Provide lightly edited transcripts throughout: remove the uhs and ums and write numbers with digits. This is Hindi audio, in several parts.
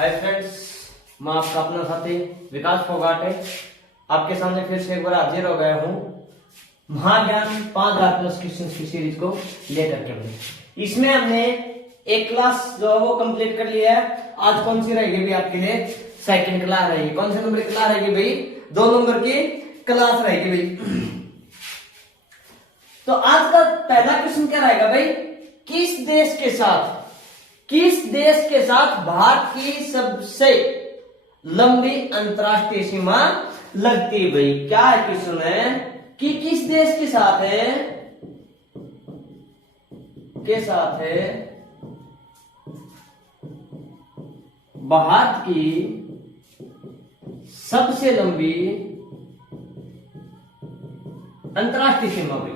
हाय फ्रेंड्स, मैं आपका अपना साथी विकास फोगाटे आपके सामने फिर से एक बार हाजिर हो गया हूँ महाज्ञान 5000 प्लस क्वेश्चन की सीरीज को लेकर के। इसमें हमने एक क्लास जो है वो कंप्लीट कर लिया है। आज कौन सी रहेगी भाई आपके लिए? सेकंड क्लास रहेगी। कौन से नंबर की क्लास रहेगी भाई? 2 नंबर की क्लास रहेगी भाई। तो आज का पहला क्वेश्चन क्या रहेगा भाई? किस देश के साथ भारत की सबसे लंबी अंतरराष्ट्रीय सीमा लगती है भाई? क्या है क्वेश्चन है कि किस देश के साथ है भारत की सबसे लंबी अंतरराष्ट्रीय सीमा भाई?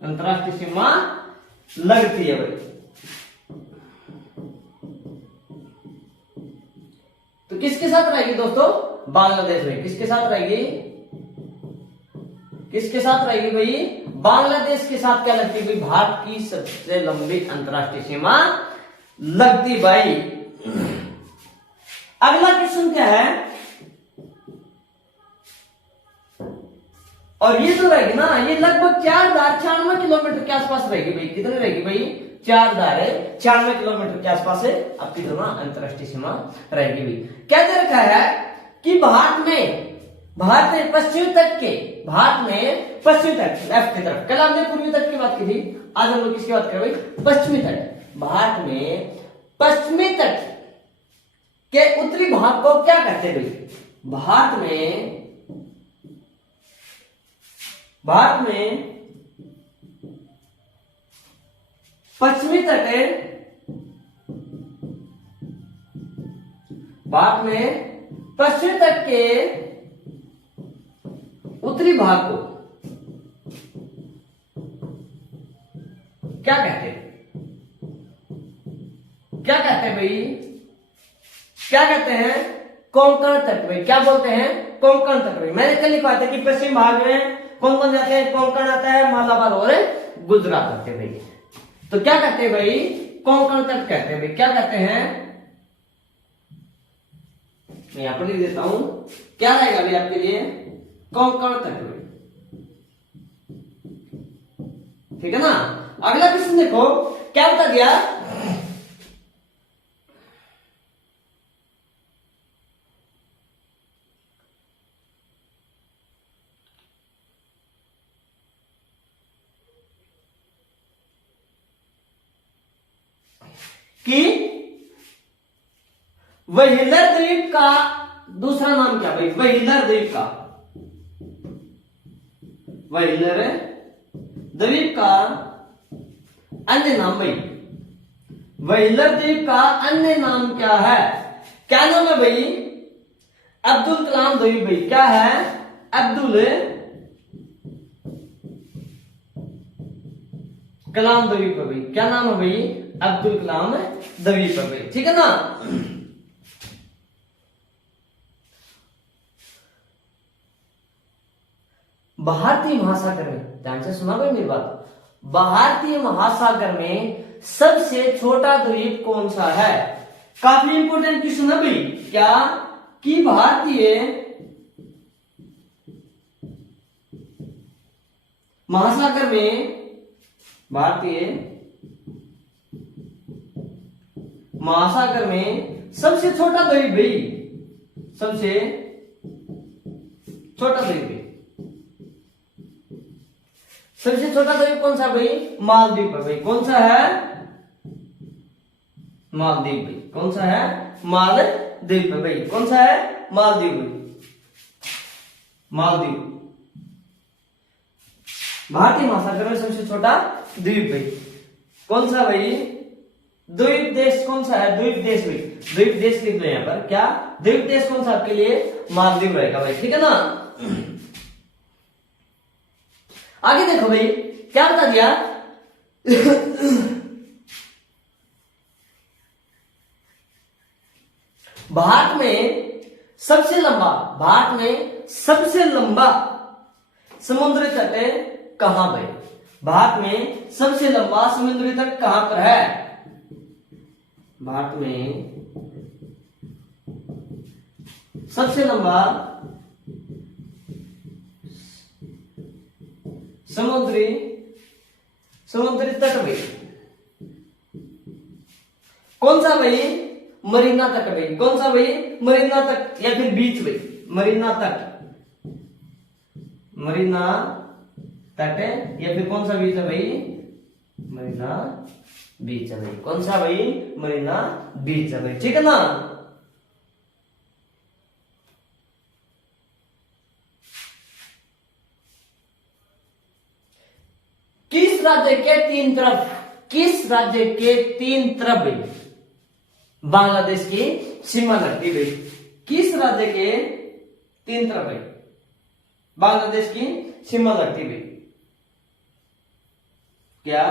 अंतरराष्ट्रीय सीमा लगती है भाई। तो किसके साथ रहेगी दोस्तों? बांग्लादेश में। किसके साथ रहेगी भाई? बांग्लादेश के साथ क्या लगती है भाई? भारत की सबसे लंबी अंतरराष्ट्रीय सीमा लगती भाई। अगला क्वेश्चन क्या है? और ये जो रहेगी ना, ये लगभग 4096 किलोमीटर के आसपास रहेगी भाई। कितनी रहेगी भाई? 4096 किलोमीटर के आसपास है आपकी जो ना अंतरराष्ट्रीय सीमा रहेगी भाई। क्या दे रखा है कि भारत में पश्चिमी तट लेफ्ट की तरफ, कल हमने पूर्वी तट की बात की थी, आज हम लोग किसकी बात कर रहे हैं भाई? पश्चिमी तट। भारत में पश्चिमी तट के उत्तरी भाग को क्या कहते हैं भाई? भारत में पश्चिमी तट के उत्तरी भाग को क्या कहते हैं? भाई? क्या कहते हैं? कोंकण तट भाई। क्या बोलते हैं? कोंकण तट भाई। मैंने कल लिखा था कि पश्चिम भाग में कौन कौन जाते हैं? कोंकण आता है, मालाबार और गुजरात आते हैं भाई। तो क्या कहते हैं भाई? कोंकण तट कहते हैं भाई। क्या कहते हैं? मैं यहां पर लिख देता हूं। क्या रहेगा भाई आपके लिए? कोंकण तट भाई। ठीक है ना। अगला क्वेश्चन देखो, क्या बता दिया? कि व्हीलर द्वीप का दूसरा नाम क्या भाई? व्हीलर द्वीप का अन्य नाम भाई। व्हीलर द्वीप का अन्य नाम क्या है? क्या नाम है भाई? अब्दुल कलाम द्वीप भाई। क्या है? अब्दुल कलाम द्वीप भाई। क्या नाम है भाई? अब्दुल कलाम द्वीप भाई। ठीक है ना। भारतीय महासागर में, ध्यान से सुना भाई मेरी बात, भारतीय महासागर में सबसे छोटा द्वीप कौन सा है? काफी इंपोर्टेंट क्वेश्चन है भाई। क्या कि भारतीय महासागर में सबसे छोटा द्वीप भाई, सबसे छोटा द्वीप कौन सा भाई? मालदीव भाई। कौन सा है? मालदीव भाई। कौन सा है? मालदीव भाई। कौन सा है? मालदीव भाई। मालदीव भारतीय महासागर में सबसे छोटा द्वीप भाई। कौन सा भाई? द्वीप देश कौन सा है? द्वीप देश भाई। द्वीप देश लिख लो यहां पर। क्या द्वीप देश कौन सा आपके लिए? मालदीव रहेगा भाई। ठीक है ना। आगे देखो भाई, क्या बता दिया? भारत में सबसे लंबा समुद्री तट कहां भाई? भारत में सबसे लंबा समुद्री तट कहां पर है? भारत में सबसे लंबा समुद्री तट भाई कौन सा भाई? मरीना तट भाई। कौन सा भाई? मरीना तट या फिर बीच भाई। मरीना तट है या फिर कौन सा बीच है भाई? मरीना बीच है भाई। कौन सा भाई? मरीना बीच है भाई। ठीक है ना? किस राज्य के तीन तरफ भाई बांग्लादेश की सीमा लगती है भाई? किस राज्य के तीन तरफ भाई बांग्लादेश की सीमा लगती भाई? क्या?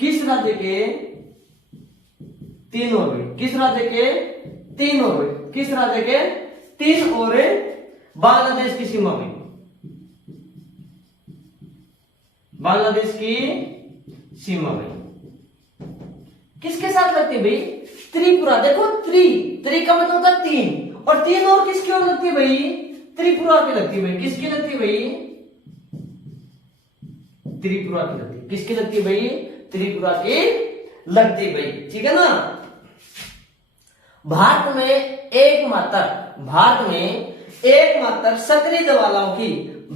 किस राज्य के तीन और भाई? किस राज्य के तीन और भाई? किस राज्य के तीन और बांग्लादेश की सीमा भाई? बांग्लादेश की सीमा भाई किसके साथ लगती है भाई? त्रिपुरा। देखो त्रि का मतलब होता है तीन, और तीन और किसकी ओर लगती है भाई? त्रिपुरा की लगती है भाई। किसकी लगती है भाई? त्रिपुरा की लगती है। किसकी लगती है भाई? त्रिपुरा की लगती है भाई। ठीक है ना? भारत में एकमात्र सक्रिय ज्वालामुखी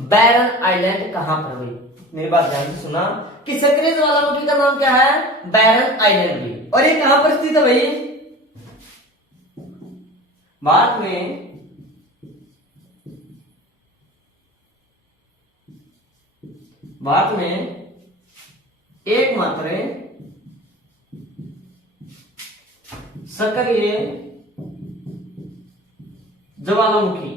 बैरन आइलैंड कहां पर भाई? मेरी बात ध्यान से सुना कि सक्रिय ज्वालामुखी का नाम क्या है? बैरन आइलैंड भी। और ये कहां पर स्थित है भाई? भारत में एकमात्र सक्रिय ज्वालामुखी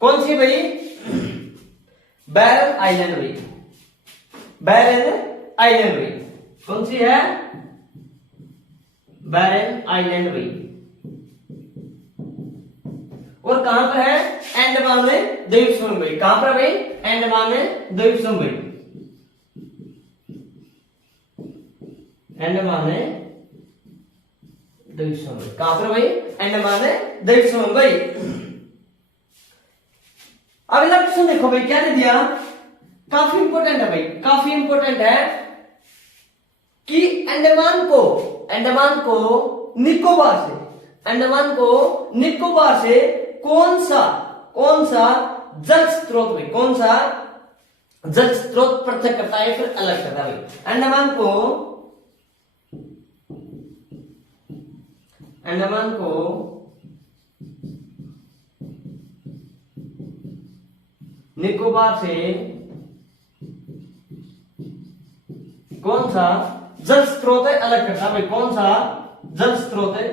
कौन सी भाई? बैरन आइलैंड भाई। बैरन आइलैंड भाई कौन सी है? बैरन आइलैंड भाई। और कहां पर है? अंडमान में द्वीप समूह भाई। कहां पर भाई? अंडमान में द्वीप समूह भाई। अंडमान में द्वीप समूह भाई। कहां पर भाई? अंडमान में द्वीप समूह भाई। अगला क्वेश्चन देखो भाई, क्या दे दिया? काफी इंपॉर्टेंट है भाई, काफी इंपॉर्टेंट है कि अंडमान को निकोबार से कौन सा जल स्रोत भाई, कौन सा जल स्रोत पृथक करता है फिर अलग करता है भाई? अंडमान को निकोबार से कौन सा जल स्रोत है अलग करता है भाई? कौन सा जल स्रोत है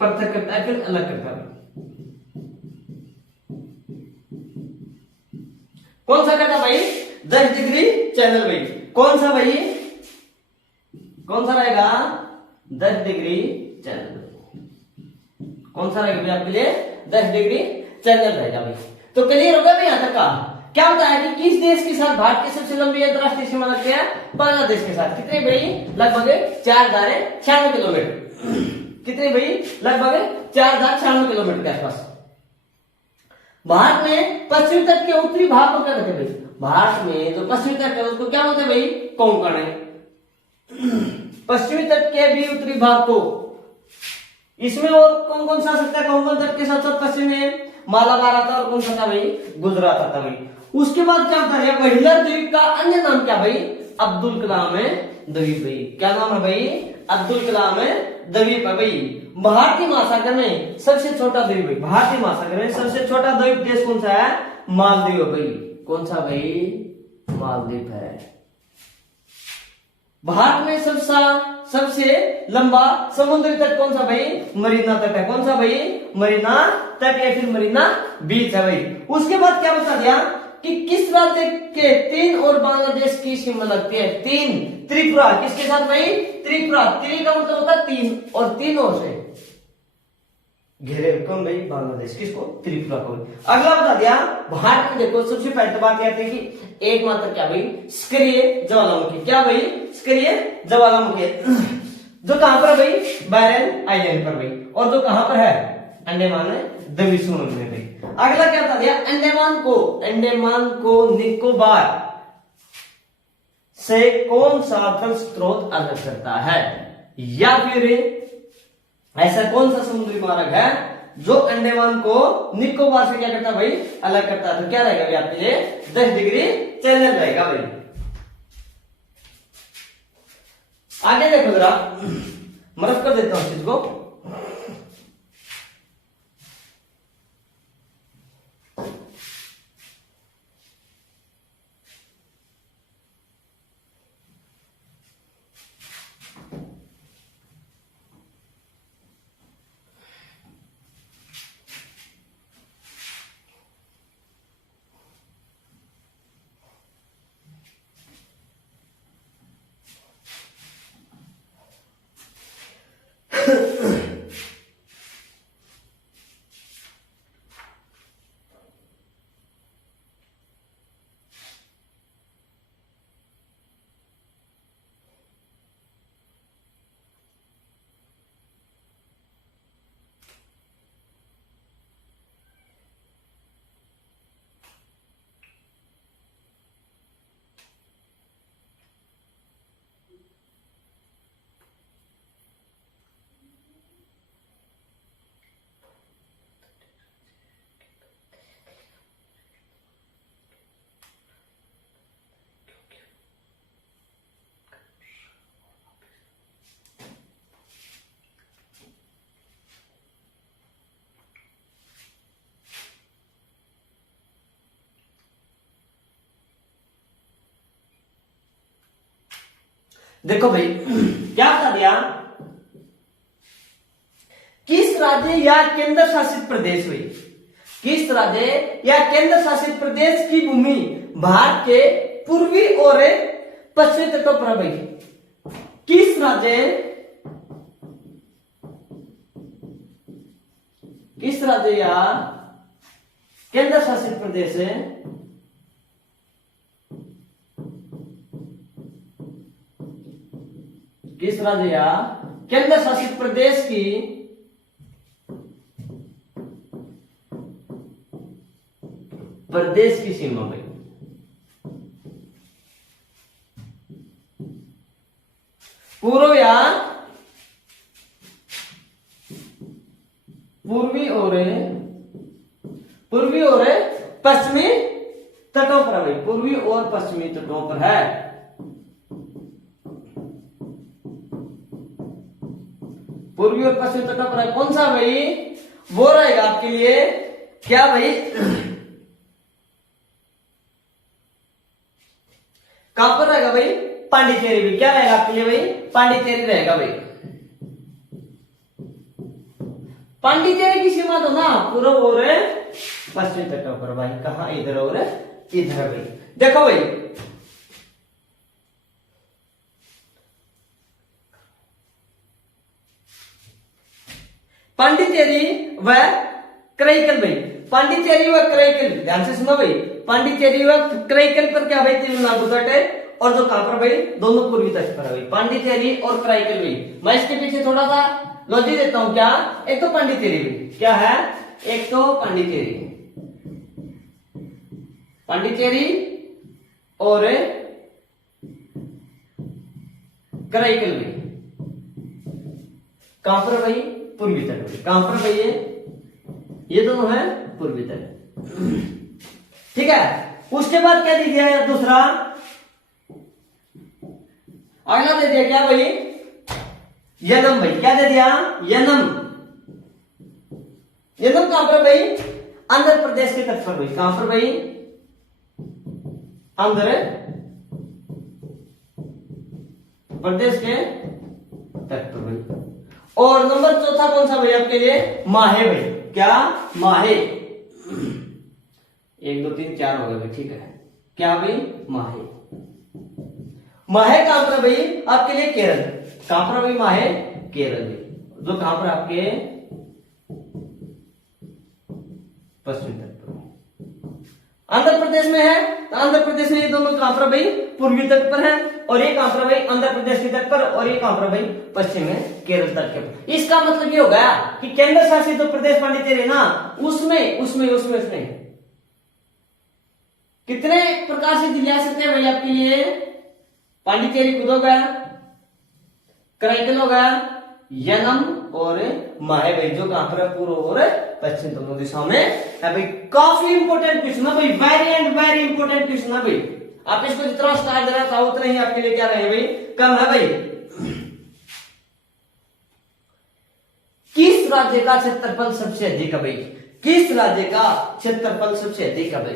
पृथक करता है फिर अलग करता है? कौन सा करता भाई? 10 डिग्री चैनल भाई। कौन सा भाई? कौन सा रहेगा? 10 डिग्री चैनल। कौन सा रहेगा भाई आपके लिए? 10 डिग्री चैनल रहेगा भाई। तो क्लियर होगा भाई यहां तक का? क्या होता है कि किस देश के साथ भारत की सबसे लंबी अंतरराष्ट्रीय सीमा लगती है? बांग्लादेश के साथ। कितने भाई? लगभग 4096 किलोमीटर। कितने भाई? लगभग 4096 किलोमीटर के आसपास। भारत में पश्चिमी तट के उत्तरी भाग को क्या कहते हैं भाई? भारत में जो पश्चिमी तट है उसको क्या बोलते हैं भाई? कोंकण है। पश्चिमी तट के भी उत्तरी भाग को, इसमें और कौन कौन सा आ सकता है? कोंकण तट के साथ साथ पश्चिम में मालाबार आता है और कौन सा था भाई? गुजरात आता भाई। उसके बाद क्या होता है? व्हीलर द्वीप का अन्य नाम क्या भाई? अब्दुल कलाम द्वीप भाई। क्या नाम है भाई? अब्दुल कलाम द्वीप है भाई। भारतीय महासागर में सबसे छोटा द्वीप भाई। भारतीय महासागर में सबसे छोटा द्वीप देश कौन सा है? मालदीव भाई। कौन सा भाई? मालदीव है। भारत में सबसे लंबा समुद्री तट कौन सा भाई? मरीना तट है। कौन सा भाई? मरीना तट या फिर मरीना बीच है भाई। उसके बाद क्या बता दिया कि किस राज्य के तीन और बांग्लादेश की सीमा लगती है? तीन। त्रिपुरा किसके साथ भाई? त्रिपुरा। त्रि का मतलब होता है तीन, और तीनों से घेरे कौन भाई, बांग्लादेश, किसको, त्रिपुरा को। अगला बता दिया भारत में, देखो सबसे पहले तो बात कहते हैं कि एकमात्र क्या भाई, सक्रिय ज्वालामुखी, क्या भाई, सक्रिय ज्वालामुखी, जो कहां पर भाई, बैरन आइलैंड पर भाई, और जो कहां पर है, अंडमान द्वीप समूह में भाई। अगला क्या बता दिया, अंडमान को निकोबार से कौन सा जल स्रोत अलग करता है, या फिर ऐसा कौन सा समुद्री मार्ग है जो अंडमान को निकोबार से क्या करता है भाई, अलग करता है। तो क्या रहेगा भाई आपके लिए, 10 डिग्री चैनल रहेगा भाई। आगे देखो जरा, मरफ कर देता हूं चीज को। देखो भाई क्या बता दिया, किस राज्य या केंद्र शासित प्रदेश हुई, किस राज्य या केंद्र शासित प्रदेश की भूमि भारत के पूर्वी और पश्चिमी तटों पर भाई, किस राज्य, किस राज्य या केंद्र शासित प्रदेश है, किस राज्य या केंद्र शासित प्रदेश की सीमा में पूर्व या पूर्वी और पश्चिमी तटों पर भाई, पूर्वी और पश्चिमी तटों पर है, पूर्वी और पश्चिमी तटों पर है। कौन सा भाई, वो रहेगा आपके लिए क्या भाई, कहां पर रहेगा भाई, पांडिचेरी भी, क्या रहेगा आपके लिए भाई, पांडिचेरी रहेगा भाई। पांडिचेरी की सीमा तो ना पूर्व और पश्चिमी तटों पर भाई, कहा, इधर और इधर भाई। देखो भाई पांडिचेरी व करैकल भाई, पांडिचेरी व करैकल, ध्यान से सुनो भाई, पांडिचेरी व करैकल पर क्या भाई, तमिलनाडु तट है, और जो कहां पर भाई, दोनों पूर्वी तट पर है भाई, पांडिचेरी और करैकल भाई। मैं इसके पीछे थोड़ा सा लॉजिक देता हूं, क्या, एक तो पांडिचेरी भाई, क्या है, एक तो पांडिचेरी, पांडिचेरी और करैकल भाई, कहां पर भाई, पूर्वी तट भाई, कहां पर भाई, ये दोनों है पूर्वी तट, ठीक है। उसके बाद क्या दे दिया है दूसरा, अगला दे दिया क्या भाई, यनम भाई, क्या दे दिया, यनम, यनम कहां पर भाई, आंध्र प्रदेश के तट पर भाई, कहां पर भाई, आंध्र प्रदेश के तट पर भाई। और नंबर चौथा कौन सा भाई आपके लिए, माहे भाई, क्या, माहे, 1 2 3 4 हो गए भाई, ठीक है, क्या भाई, माहे, माहे कहां पर भाई आपके लिए, केरल, कहां पर भाई, माहे केरल भाई, जो कहां पर आपके पश्चिमी तट पर। आंध्र प्रदेश में है तो आंध्र प्रदेश में ये दोनों कहां पर भाई पूर्वी तट पर है, और ये कहां पर भाई आंध्र प्रदेश के तट पर, और ये कहां पर भाई पश्चिम में केरल तट के पर। इसका मतलब ये हो गया कि केंद्र शासित जो प्रदेश पांडिचेरी ना उसमें उसमें उसमें उसमें कितने प्रकार से दिले आ सकते हैं भाई आपके लिए। पांडिचेरी खुद हो गया, कराईकल हो गया, यनम और माहे भाई जो कहां पर है पूर्व और पश्चिम दोनों दिशाओं में है भाई। काफी इंपोर्टेंट क्वेश्चन है भाई, very and very important question है भाई। आप इसको जितना स्टार देना चाहो उतना ही आपके लिए क्या रहे भाई कम है भाई। किस राज्य का क्षेत्रफल सबसे अधिक है भाई, किस राज्य का क्षेत्रफल सबसे अधिक है भाई।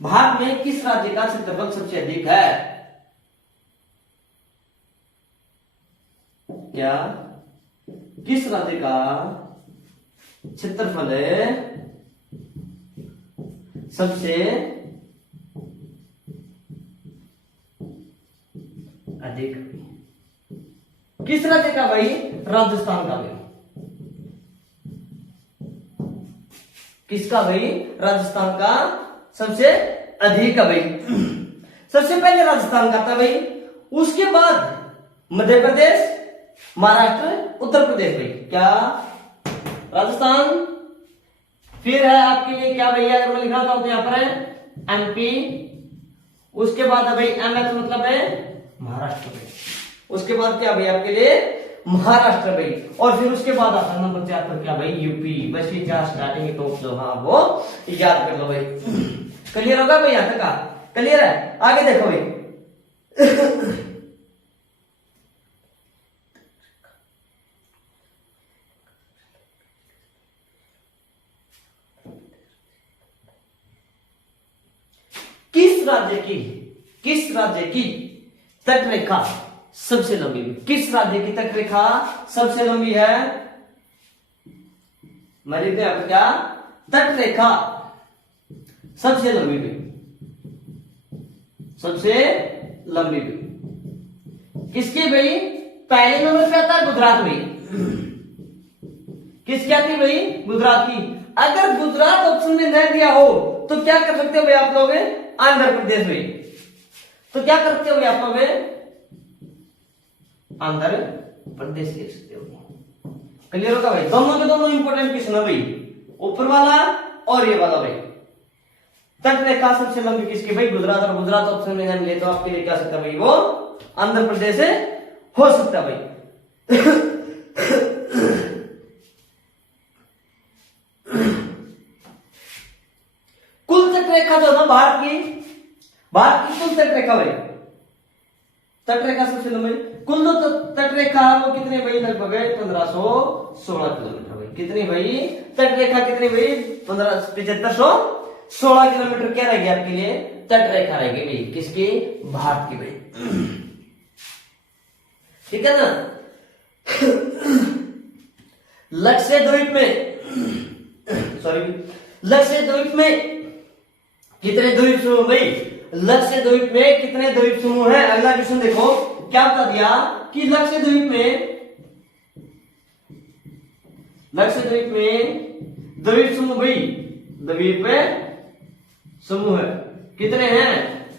भारत में किस राज्य का क्षेत्रफल सबसे अधिक है, क्या किस राज्य का क्षेत्रफल सबसे अधिक, किस राज्य का भाई, राजस्थान का भाई। किसका भाई, राजस्थान का सबसे अधिक है भाई। सबसे पहले राजस्थान का था भाई, उसके बाद मध्य प्रदेश, महाराष्ट्र, उत्तर प्रदेश भाई। क्या राजस्थान, फिर है आपके लिए क्या भैया, अगर मैं लिखा था तो यहां पर है एमपी, उसके बाद है भाई एमएच मतलब है महाराष्ट्र भाई, उसके बाद क्या भाई आपके लिए महाराष्ट्र भाई, और फिर उसके बाद आता है नंबर 4 पर क्या भाई यूपी। बस ये 4 स्टार्टिंग टॉप जो हाँ वो याद कर लो भाई। क्लियर होगा भाई, यहां तक का क्लियर है। आगे देखो भाई किस राज्य की तट रेखा सबसे लंबी है, किस राज्य की तट रेखा सबसे लंबी है। मैं लिखते हैं क्या, तट रेखा सबसे लंबी भी, सबसे लंबी भी किसकी भाई, पहले नंबर पे आता है गुजरात भाई। किसकी आती भाई, गुजरात की। अगर गुजरात ऑप्शन में न दिया हो तो क्या कर सकते हो भाई आप लोग, आंध्र प्रदेश भाई। तो क्या करते हो भाई आप लोग, आंध्र प्रदेश लिख सकते हो। क्लियर होगा भाई, दोनों के दोनों इंपोर्टेंट क्वेश्चन है भाई, ऊपर वाला और ये वाला भाई। तट रेखा सबसे लंबी किसकी भाई, गुजरात, और गुजरात ऑप्शन में न मिले तो आपके लिए क्या सकता है भाई, वो आंध्र प्रदेश से हो सकता है भाई। कुल तट रेखा जो ना भारत की कुल तट रेखा भाई, तट रेखा सबसे लंबी कुल जो तट रेखा है वो कितने भाई, लगभग 1516 किलोमीटर भाई। कितनी भाई तट रेखा, कितनी भाई 1516 किलोमीटर क्या रहेगी आपके लिए, तट रेखा रहेगी भाई किसकी, भारत की भाई। ठीक है ना। लक्षद्वीप में, सॉरी, लक्षद्वीप में कितने द्वीप समूह भाई, लक्षद्वीप में कितने द्वीप समूह है। अगला क्वेश्चन देखो क्या बता दिया कि लक्षद्वीप में द्वीप समूह भाई, द्वीप समूह कितने हैं,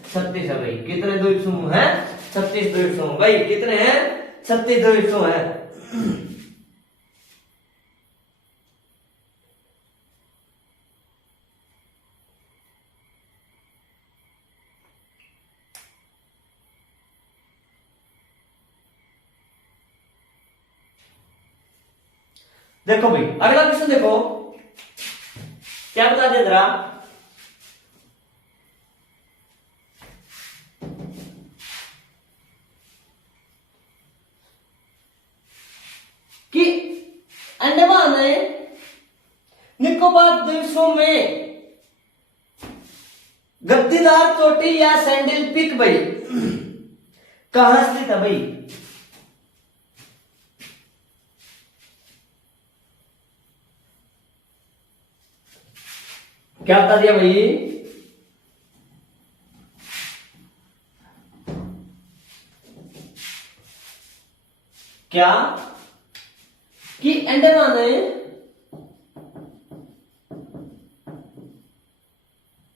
36 है भाई। कितने द्वीप समूह है, 36 द्वीप समूह भाई। कितने हैं, 36 द्वीप समूह है। देखो भाई अगला क्वेश्चन देखो क्या बता दे जरा, कि अंडमान निकोबार द्वीपों में गद्दीदार चोटी या सैंडल पिक भाई कहां स्थित है भाई। क्या बता दिया भाई, क्या कि अंडमान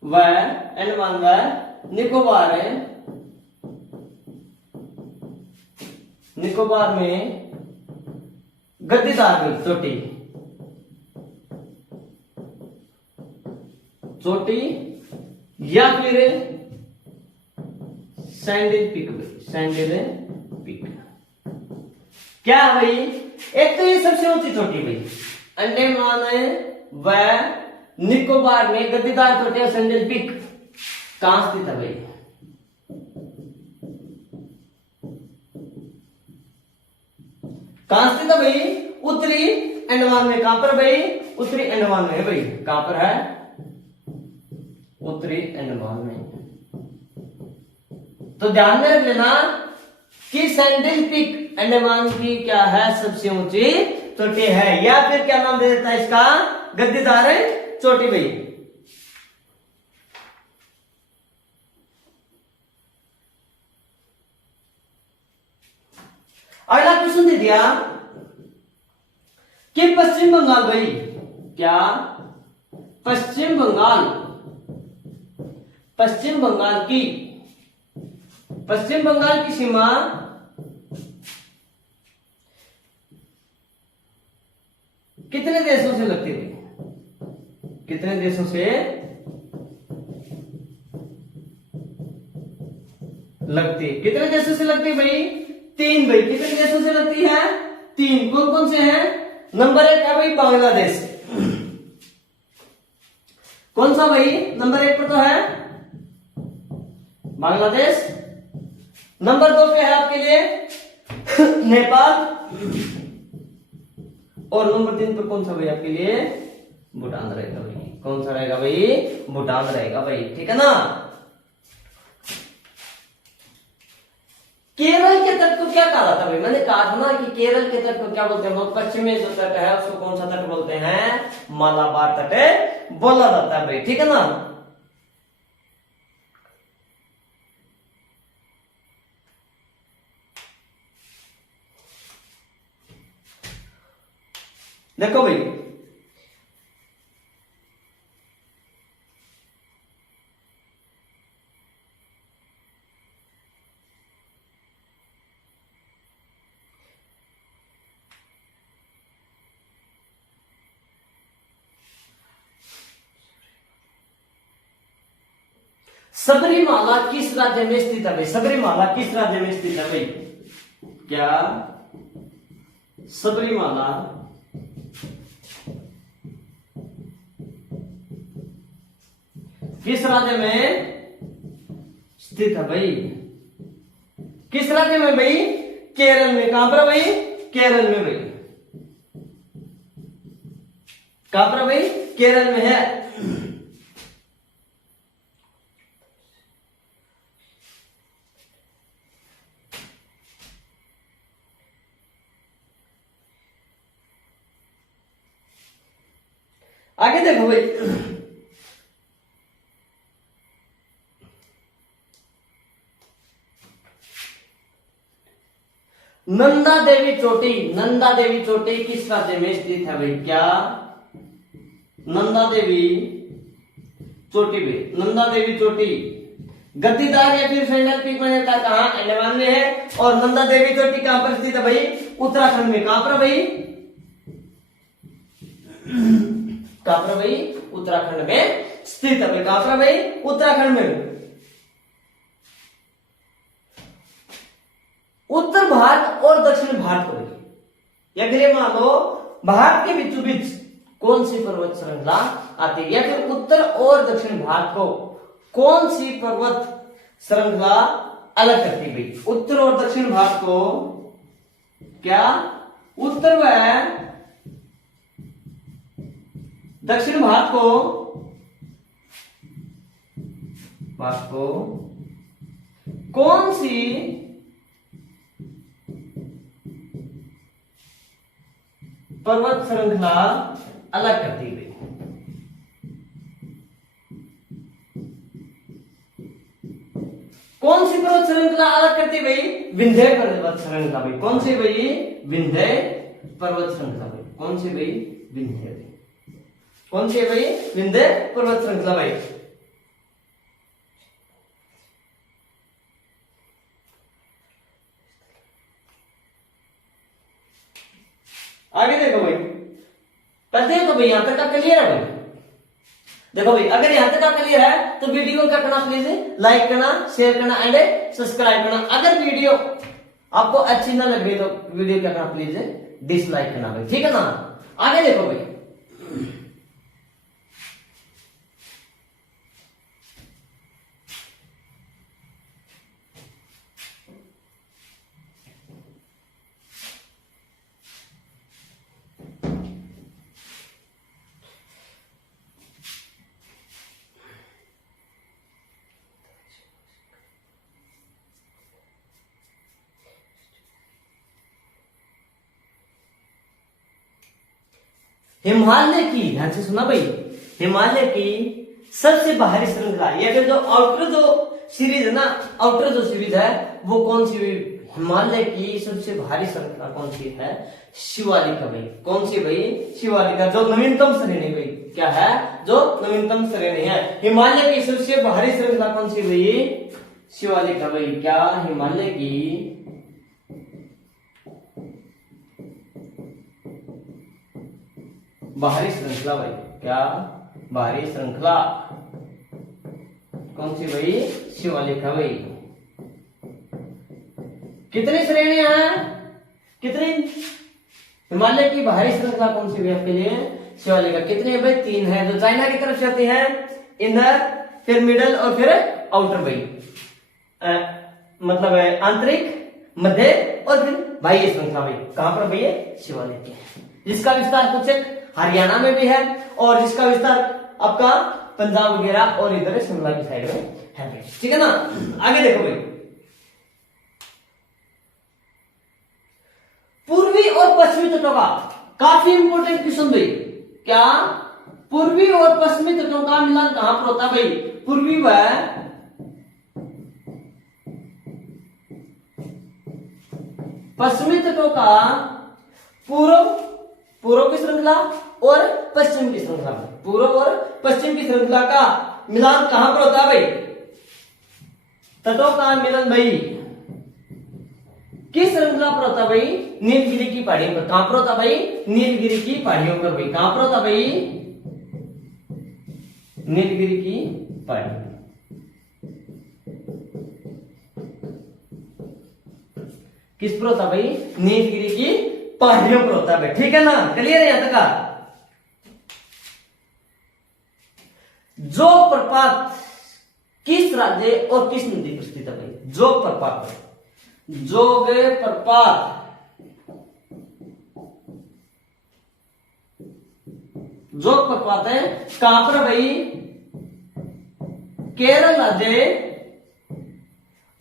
व अंडमान व निकोबार है, निकोबार में गद्दीदार चोटी, चोटी या फिर सैंडल पिक, सैंडल पिक क्या है भाई? एक तो ये सबसे ऊंची चोटी भाई, अंडमान व निकोबार में गद्दीदार चोटी या सैंडल पिक कहां स्थित है भाई? कहां स्थित है भाई? उत्तरी अंडमान में। कहां पर भाई? उत्तरी अंडमान में है भाई। कहां पर है? उत्तरी अंडमान में। तो ध्यान में रख लेना कि सैंडल पिक अंडमान की क्या है? सबसे ऊंची चोटी है, या फिर क्या नाम दे देता है इसका? गद्दीदार चोटी भाई। अगला क्वेश्चन दे दिया कि पश्चिम बंगाल भाई, क्या पश्चिम बंगाल, पश्चिम बंगाल की, पश्चिम बंगाल की सीमा कितने देशों से लगती है? कितने देशों से लगती? कितने देशों से लगती भाई? 3 भाई। कितने देशों से लगती है? 3। कौन कौन से हैं? नंबर 1 है भाई बांग्लादेश। कौन सा भाई? नंबर 1 पर तो है बांग्लादेश। नंबर 2 पे है आपके लिए नेपाल, और नंबर 3 पर कौन सा भाई आपके लिए? भूटान रहेगा भाई। कौन सा रहेगा भाई? भूटान रहेगा भाई। ठीक है ना? केरल के तट को क्या कहा था भाई? मैंने कहा था ना कि केरल के तट को क्या बोलते हैं? पश्चिम में जो तट है उसको कौन सा तट बोलते हैं? मालाबार तट बोला जाता है भाई। ठीक है ना? देखो भाई, सबरीमाला किस राज्य में स्थित है भाई? सबरीमाला किस राज्य में स्थित है भाई? क्या सबरीमाला किस राज्य में स्थित है भाई? किस राज्य में भाई? केरल में। कहां पर भाई? केरल में भाई। कहां पर भाई? केरल में है। आगे देखो भाई, नंदा देवी चोटी, नंदा देवी चोटी किस राज्य में स्थित है भाई? क्या नंदा देवी चोटी भाई? नंदा देवी चोटी गद्दीदार या फिर सैंडल पीक में रहता कहां? अंडमान में है। और नंदा देवी चोटी कहां पर स्थित है भाई? उत्तराखंड में। कहां पर भाई? कहां पर भाई? उत्तराखंड में स्थित है भाई। कहां पर भाई? उत्तराखंड में। उत्तर भारत और दक्षिण भारत को देखिए, अगले मान लो भारत के बीचों बीच कौन सी पर्वत श्रृंखला आती है, या फिर उत्तर और दक्षिण भारत को कौन सी पर्वत श्रृंखला अलग करती है? उत्तर और दक्षिण भारत को क्या उत्तर व दक्षिण भारत को कौन सी पर्वत श्रृंखला अलग करती है? कौन सी पर्वत श्रृंखला अलग करती है भाई? विंध्य पर्वत श्रृंखला भाई। कौन सी भाई? विंध्य पर्वत श्रृंखला भाई। कौन सी भाई? विंध्य। कौन सी है भाई? विंध्य पर्वत श्रृंखला भाई। आगे देखो भाई, कर देखो भाई यहां तक का क्लियर है भाई। देखो भाई अगर यहां तक का क्लियर है तो वीडियो को क्या करना, प्लीज लाइक करना, शेयर करना एंड सब्सक्राइब करना। अगर वीडियो आपको अच्छी ना लग रही तो वीडियो क्या करना, प्लीज डिसलाइक करना भाई, ठीक है ना। आगे देखो भाई, हिमालय की, ध्यान से सुना भाई, हिमालय की सबसे बाहरी श्रृंखला या फिर जो आउटर जो सीरीज है ना, आउटर जो सीरीज है वो कौन सी, हिमालय की सबसे भारी श्रृंखला कौन सी है, शिवालिका भाई। कौन सी भाई, शिवालिका, जो नवीनतम श्रेणी भाई, क्या है, जो नवीनतम श्रेणी है। हिमालय की सबसे भारी श्रृंखला कौन सी भाई, शिवालिका भाई। क्या हिमालय की बाहरी श्रृंखला भाई, क्या बाहरी श्रृंखला कौन सी भाई, शिवालिका भाई। कितनी श्रेणियां हैं, कितनी, हिमालय की बाहरी श्रृंखला कौन सी भाई आपके लिए, शिवालिका। कितनी है भाई, 3 है, जो चाइना की तरफ से आती है, इनर, फिर मिडल और फिर आउटर भाई, मतलब है आंतरिक, मध्य और फिर बाह्य श्रृंखला भाई। कहां पर भाई, शिवालिक, जिसका विस्तार कुछ हरियाणा में भी है और जिसका विस्तार आपका पंजाब वगैरह और इधर शिमला की साइड में है भाई, ठीक है ना। आगे देखो भाई, पूर्वी और पश्चिमी तटों का, काफी इंपोर्टेंट क्वेश्चन भाई। क्या पूर्वी और पश्चिमी तटों का मिलन कहां पर होता है भाई, पूर्वी व पश्चिमी तटों का पूर्व की श्रृंखला और पश्चिम की श्रृंखला, पूर्व और पश्चिम की श्रृंखला का मिलान कहां पर होता है भाई, तटों का मिलन भाई किस श्रृंखला पर होता है भाई, नीलगिरी की पहाड़ियों पर। कहां पर होता है भाई, नीलगिरी की पहाड़ियों पर भाई। कहां पर होता है भाई, नीलगिरी की पहाड़ियों। किस पर होता है भाई, नीलगिरी की पहाड़ियों पर होता है भाई, ठीक है ना, क्लियर है यहां तक का। जोग प्रपात किस राज्य और किस नदी पर स्थित है भाई, जोग प्रपात, जोग प्रपात जोग प्रपात है कहां पर भाई, केरल राज्य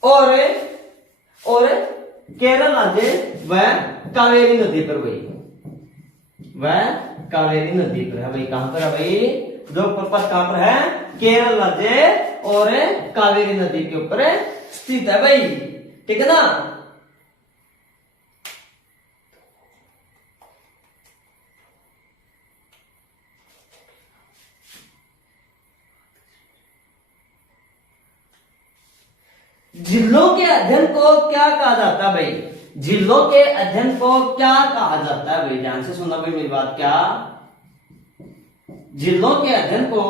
और केरल राज्य व कावेरी नदी पर भाई, वह कावेरी नदी पर है भाई। कहां पर है भाई, जोग प्रपात कहां पर है, केरल राज्य और कावेरी नदी के ऊपर स्थित है भाई, ठीक है ना। झीलों के अध्ययन को क्या कहा जाता है भाई, झीलों के अध्ययन को क्या कहा जाता है भाई, ध्यान से सुनना भाई मेरी बात। क्या झीलों के अध्ययन को,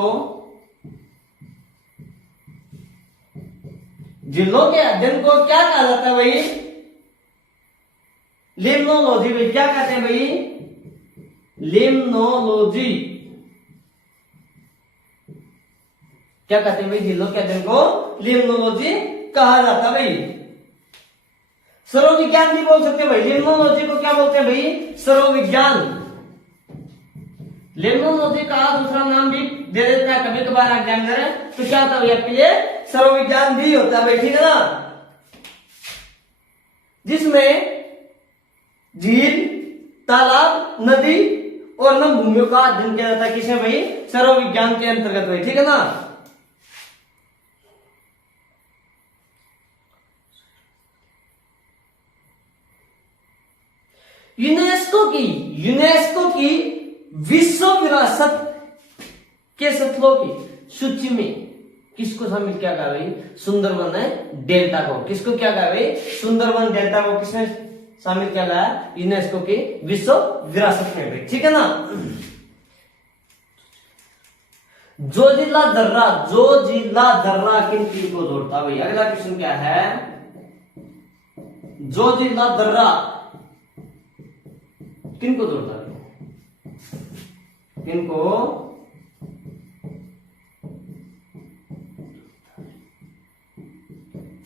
झीलों के अध्ययन को क्या कहा जाता है भाई, लिम्नोलॉजी भाई। क्या कहते हैं भाई, लिम्नोलॉजी। क्या कहते हैं भाई, झीलों के अध्ययन को लिम्नोलॉजी कहा जाता है भाई। सरोविज्ञान नहीं बोल सकते भाई, लिम्नोलॉजी को क्या बोलते हैं भाई, सरोविज्ञान। लिम्नोलॉजी का दूसरा नाम भी दे देता है कभी कभार एग्जामिनर, तो क्या होता है भाई आपके लिए, सरोविज्ञान भी होता है भाई, ठीक है ना। जिसमें झील, तालाब, नदी और नम भूमियों का अध्ययन किया जाता है, किसमें भाई, सरोविज्ञान के अंतर्गत भाई, ठीक है ना। यूनेस्को की विश्व विरासत के स्थलों की सूची में किसको शामिल किया गया भाई, सुंदरवन है डेल्टा को। किसको क्या गया भाई, सुंदरवन डेल्टा को किसने शामिल किया गया है यूनेस्को की विश्व विरासत में भाई, ठीक है ना। जोजिला दर्रा किन किन को जोड़ता भाई, अगला क्वेश्चन क्या है, जोजिला दर्रा किन को जोड़ता है, किनको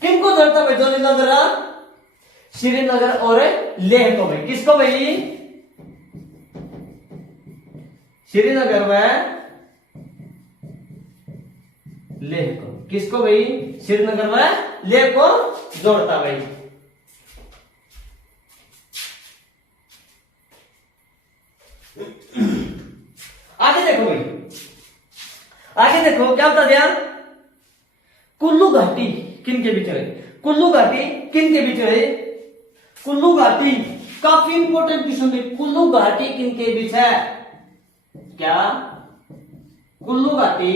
किनको जोड़ता भाई जोजिला दर्रा, श्रीनगर और लेह को भाई, किसको भाई, श्रीनगर व लेह को, किसको भाई, श्रीनगर व लेह को जोड़ता भाई। आगे देखो भाई, आगे देखो क्या बता दिया, कुल्लू घाटी किन के बीच है, कुल्लू घाटी किन के बीच है, कुल्लू घाटी काफी इंपॉर्टेंट क्वेश्चन है, कुल्लू घाटी किन के बीच है, क्या कुल्लू घाटी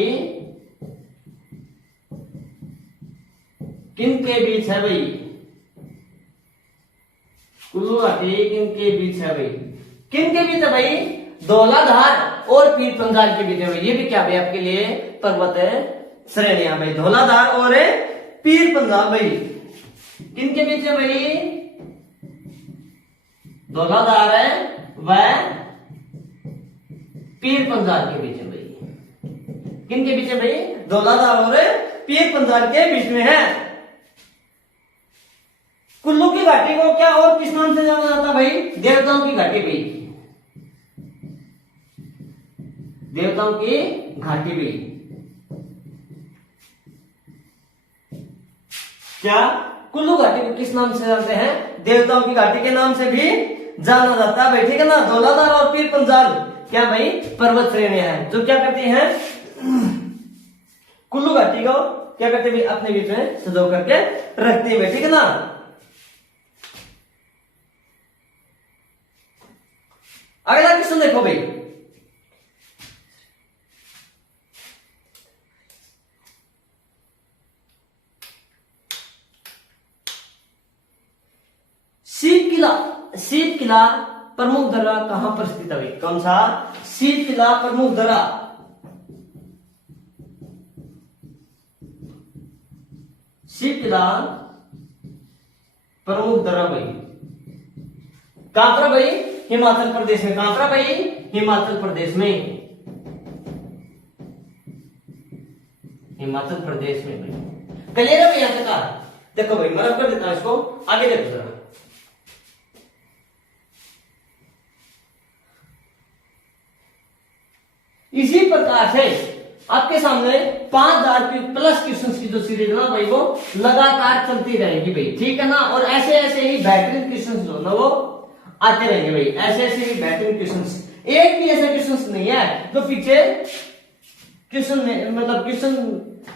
किन के बीच है भाई, कुल्लू घाटी किन के बीच है भाई, किन के बीच है भाई, धौलाधार और पीर पंजाल के बीच है भाई। ये भी क्या भाई आपके लिए पर्वत है श्रेणियां भाई, धौलाधार और पीर पंजाल भाई किन के बीच है भाई, धौलाधार है व पीर पंजाल के बीच है भाई, किन के बीच है भाई, धौलाधार और पीर पंजाल के बीच में है। कुल्लू की घाटी को क्या और किस नाम से जाना जाता भाई, देवताओं की घाटी भाई, देवताओं की घाटी भी, क्या कुल्लू घाटी को किस नाम से जानते हैं, देवताओं की घाटी के नाम से भी जाना जाता है भाई, ठीक है ना। धौलाधार और पीर पंजाल क्या भाई पर्वत श्रेणियां हैं जो क्या करती हैं, कुल्लू घाटी को क्या करते भाई अपने बीच में सजो करके रखते हुए, ठीक है ना। अगला क्वेश्चन देखो भाई, शीत किला प्रमुख दर्रा कहां पर स्थित है, कौन सा, शीत किला प्रमुख दर्रा, शीत किला प्रमुख दर्रा भाई कहां पर भाई, हिमाचल प्रदेश में, कहां पर भाई, हिमाचल प्रदेश में, हिमाचल प्रदेश में भाई, क्लियर है भाई यहां तक। देखो भाई मैं रब कर देता हूं इसको, आगे देखो जरा, इसी प्रकार से आपके सामने 5000 प्लस क्वेश्चंस की जो सीरीज है ना भाई वो लगातार चलती रहेगी भाई, ठीक है ना। और ऐसे ऐसे ही बेहतरीन क्वेश्चंस जो ना वो आते रहेंगे भाई, ऐसे ऐसे ही बेहतरीन क्वेश्चंस, एक भी ऐसा क्वेश्चंस नहीं है जो पीछे क्वेश्चन में मतलब क्वेश्चन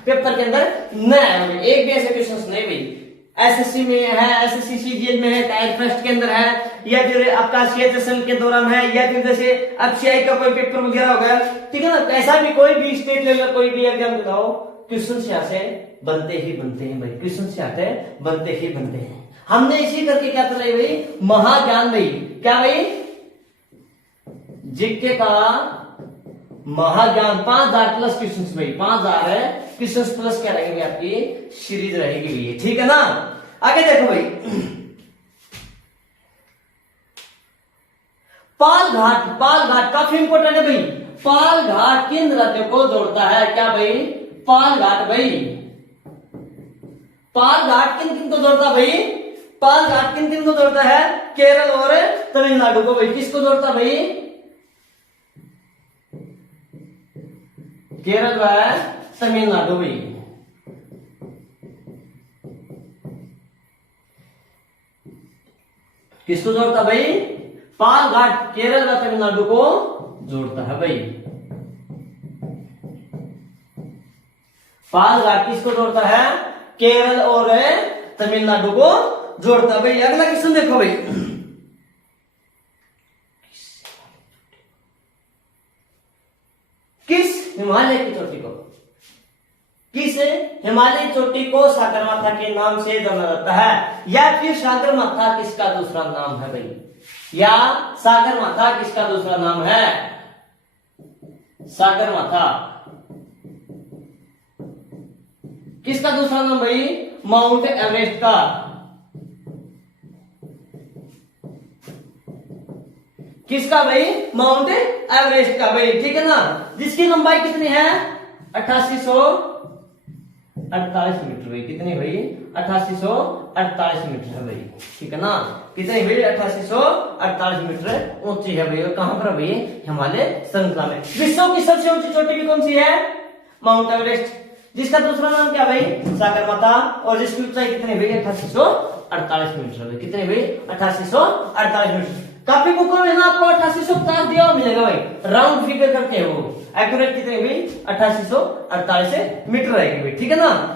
पेपर के अंदर न है भाई, एक भी ऐसे क्वेश्चंस नहीं भाई, एसएससी में है, एसएससी सीजीएल में है, टायर फर्स्ट के अंदर है, या फिर आपका सीएचएसएल के दौरान है, या फिर जैसे अब सीआई का कोई पेपर वगैरह हो गया, ठीक है ना। ऐसा भी कोई भी स्टेट लेवल कोई भी एग्जाम दिखाओ, क्वेश्चन यहाँ से बनते ही बनते हैं भाई, क्वेश्चन से आते बनते ही बनते हैं। हमने इसी करके क्या चलाई भाई, महाज्ञान भाई, क्या भाई, जीके का महाज्ञान 5000 प्लस क्वेश्चन भाई, 5000 क्वेश्चन प्लस क्या रहेगी आपकी सीरीज रहेगी भाई, ठीक है ना। आगे देखो भाई, पाल घाट काफी इंपोर्टेंट है भाई, पाल घाट किन राज्यों को जोड़ता है, क्या भाई, पाल घाट भाई, पाल घाट किन किन को जोड़ता भाई, पाल घाट किन किन को जोड़ता है, केरल और तमिलनाडु को भाई, किसको जोड़ता भाई, केरल व तमिलनाडु भाई। किसको जोड़ता भाई, पाल घाट केरल व तमिलनाडु को जोड़ता है भाई, पाल घाट किसको जोड़ता है, केरल और तमिलनाडु को जोड़ता है भाई। अगला क्वेश्चन देखो भाई, किस हिमालय की चोटी को, किस इस हिमालय चोटी को सागरमाथा के नाम से जाना जाता है। या फिर सागरमाथा किसका दूसरा नाम है भाई, या सागरमाथा किसका दूसरा नाम है, सागरमाथा किसका दूसरा नाम भाई, माउंट एवरेस्ट का। किसका भाई, माउंट एवरेस्ट का भाई, ठीक है ना। जिसकी लंबाई कितनी है, 8848 मीटर भाई, कितनी भाई, 8848 मीटर है भाई, ठीक है ना। कितनी भाई, 8848 मीटर ऊंची है भाई। और कहां पर भाई, हिमालय श्रृंखला में। विश्व की सबसे ऊंची चोटी भी कौन सी है, माउंट एवरेस्ट, जिसका दूसरा नाम क्या भाई, सागरमाथा। और जिसकी ऊंचाई कितनी भाई, 8848 मीटर भाई, कितनी भाई, 8848 मीटर। काफी बुकों में ना आपको 8850 दिया मिलेगा भाई, राउंड फिगर करके वो एक्यूरेट कितनी भाई, 8848 मीटर रहेगी भाई, ठीक है ना।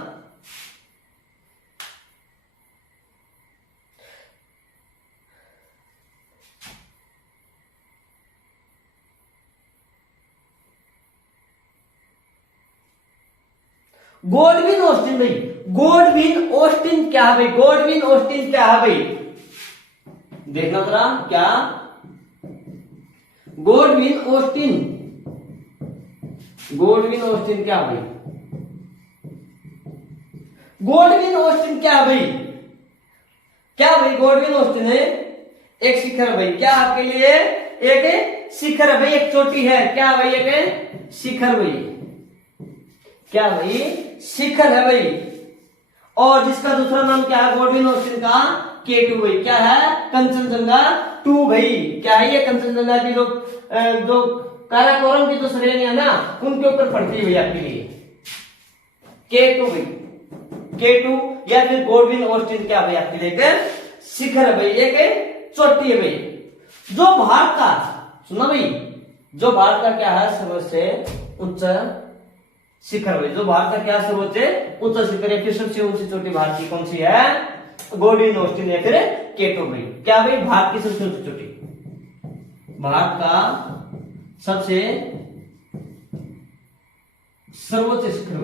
गोल्डविन ऑस्टिन भाई, गोल्डविन ऑस्टिन क्या है भाई, गोल्डविन ऑस्टिन क्या है भाई, देखना जरा क्या, गोल्डविन ऑस्टिन, गोल्डविन ऑस्टिन क्या भाई, गोल्डविन ऑस्टिन क्या भाई, क्या भाई, गोल्डविन ऑस्टिन है एक शिखर भाई, क्या आपके लिए एक शिखर है भाई, एक चोटी है, क्या भाई, एक शिखर भाई, क्या भाई, शिखर है भाई। और जिसका दूसरा नाम क्या है, गोल्डविन ऑस्टिन का K2 भाई, क्या है, कंचनजंगा 2 भाई, क्या है ये, कंचनजंगा की जो काराकोरम की जो श्रेणी है ना, उनके ऊपर पड़ती है भाई आपके लिए K2 भाई, K2 या फिर गोल्डविन ऑस्टिन क्या भाई आपके लिए शिखर है भाई, एक चोटी है भाई। जो भारत का, सुना भाई, जो भारत का क्या है सर्वोच्च उच्च शिखर भाई, जो भारत का क्या सर्वोच्च उच्च शिखर है, फिर सबसे ऊंची चोटी भारत की कौन सी है, गोल्डविन ऑस्टिन या फिर K2 भाई, क्या भाई, भारत की सबसे ऊंची चोटी, भारत का सबसे सर्वोच्च शिखर,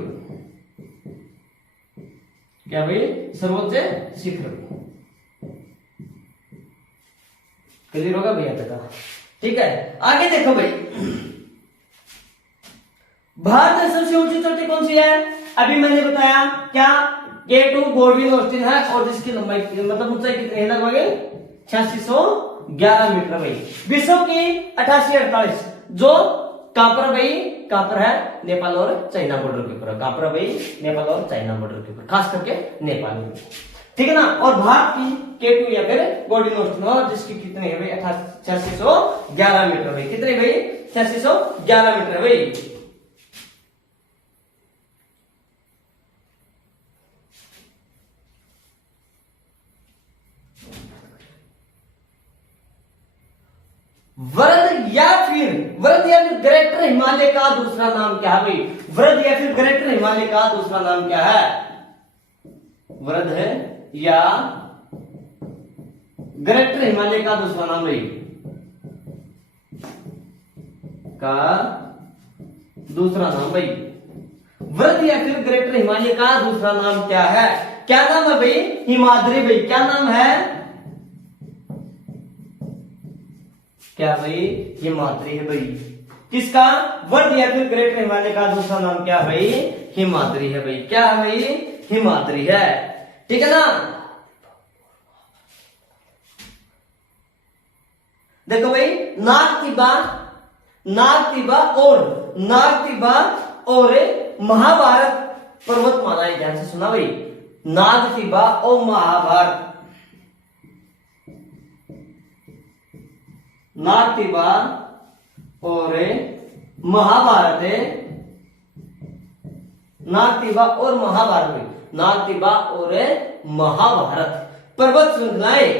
क्या भाई, सर्वोच्च शिखर। क्लियर होगा भैया तक, ठीक है। आगे देखो भाई, भारत में सबसे ऊंची चोटी कौन सी है, अभी मैंने बताया क्या, K2 गोल्डविन ऑस्टिन है। और जिसकी लंबाई मतलब ऊंचाई कितनी है, लगभग 8611 मीटर भाई। विश्व की 8848 जो कहां पर भाई, कहां पर है, नेपाल और चाइना बॉर्डर के ऊपर, कहां पर भाई, नेपाल और चाइना बॉर्डर के ऊपर, खास करके नेपाल में, ठीक है ना। और भारत की K2 या फिर गोल्डविन ऑस्टिन, और जिसकी कितनी है भाई, 8611 मीटर भाई, कितनी भाई, 8611 मीटर भाई। वृद्ध या फिर ग्रेटर हिमालय का दूसरा नाम क्या है भाई, वृद्ध या फिर ग्रेटर हिमालय का दूसरा नाम क्या है, वृद्ध है या ग्रेटर हिमालय का दूसरा नाम भाई, का दूसरा नाम भाई, वृद्ध या फिर ग्रेटर हिमालय का दूसरा नाम क्या है, क्या नाम है भाई, हिमाद्री भाई, क्या नाम है, क्या भाई, हिमाद्री है भाई। किसका, वृद्ध या फिर ग्रेटर हिमालय का दूसरा नाम क्या भाई, हिमाद्री है भाई, क्या है भाई, हिमाद्री है, ठीक है ना। देखो भाई, नागतिबा और महाभारत पर्वतमालाएं, ध्यान से सुना भाई, नागतिबा और महाभारत, नागतिबा और महाभारत, नागतिबा और महाभारत, नागतिबा और महाभारत पर्वत श्रृंखलाएं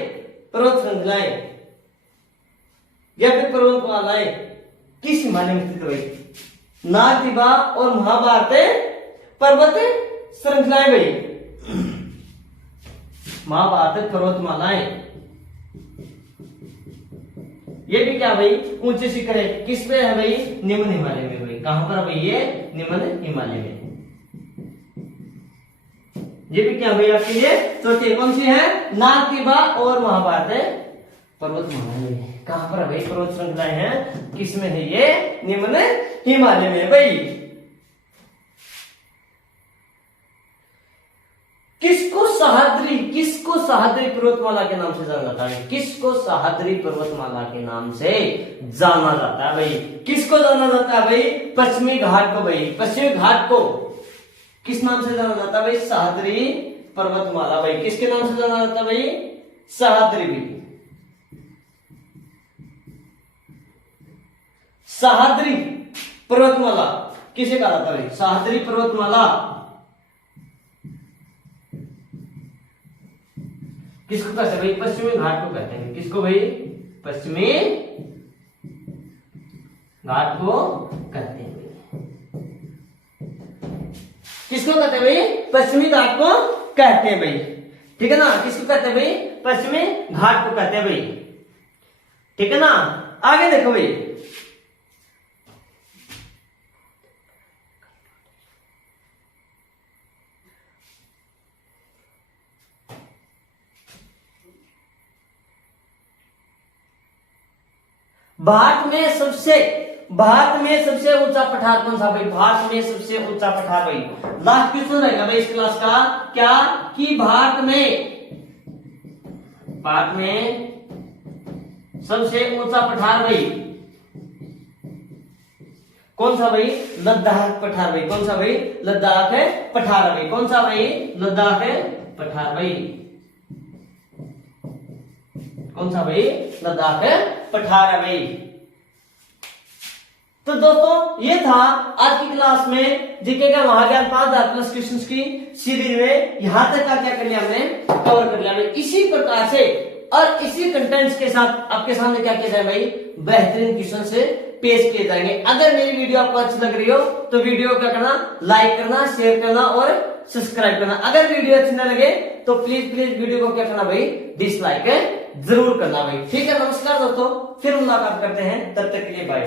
या फिर पर्वतमालाएं किस हिमालय में स्थित भाई, नागतिबा और महाभारत पर्वत श्रृंखलाएं भाई, महाभारत पर्वतमालाएं, ये भी क्या भाई, ऊंचे शिखर है, किस पे है भाई, निम्न हिमालय में भाई, कहां पर भाई, ये निम्न हिमालय में। ये भी क्या हुई आपके लिए चौथी, कौन सी है, नागतिबा और महाभारत पर्वतमाला। कहां पर भाई पर्वत श्रृंखलाएं हैं, किसमें है ये, निम्न हिमालय में भाई। किसको सह्याद्री पर्वतमाला के नाम से जाना जाता है, किसको सह्याद्री पर्वतमाला के नाम से जाना जाता है भाई, किसको जाना जाता है भाई, पश्चिमी घाट को भाई, पश्चिमी घाट को किस नाम से जाना जाता है भाई, सह्याद्री पर्वतमाला भाई, किसके नाम से जाना जाता है भाई, सह्याद्री भी, सह्याद्री पर्वतमाला किसे कहा जाता है भाई, सह्याद्री पर्वतमाला किसको कहते हैं भाई, पश्चिमी घाट को कहते हैं, किसको भाई, पश्चिमी घाट को कहते हैं, किसको कहते हैं भाई, पश्चिमी घाट को कहते हैं भाई, ठीक है ना, किसको कहते हैं भाई, पश्चिमी घाट को कहते हैं भाई, ठीक है ना। आगे देखो भाई, भारत में सबसे ऊंचा पठार कौन सा भाई, भारत में सबसे ऊंचा पठार भाई, लास्ट क्वेश्चन रहेगा भाई इस क्लास का, क्या कि भारत में सबसे ऊंचा पठार भाई कौन सा भाई, लद्दाख पठार भाई, कौन सा भाई, लद्दाख है पठार भाई, कौन सा भाई, लद्दाख है पठार भाई, कौन सा भाई, लद्दाख है पठार है भाई। तो दोस्तों ये था आज की क्लास में जीके का महाज्ञान 5000 प्लस क्वेश्चंस की सीरीज में, यहां तक का क्या कर लिया हमने, कवर कर लिया हमने। इसी प्रकार से और इसी कंटेंट्स के साथ आपके सामने क्या किया जाए भाई, बेहतरीन क्वेश्चन से पेश किए जाएंगे। अगर मेरी वीडियो आपको अच्छी लग रही हो तो वीडियो को क्या करना, लाइक करना, शेयर करना और सब्सक्राइब करना। अगर वीडियो अच्छी न लगे तो प्लीज वीडियो को क्या करना भाई, डिसलाइक जरूर करना भाई, ठीक है। नमस्कार दोस्तों, फिर मुलाकात करते हैं, तब तक के लिए बाय।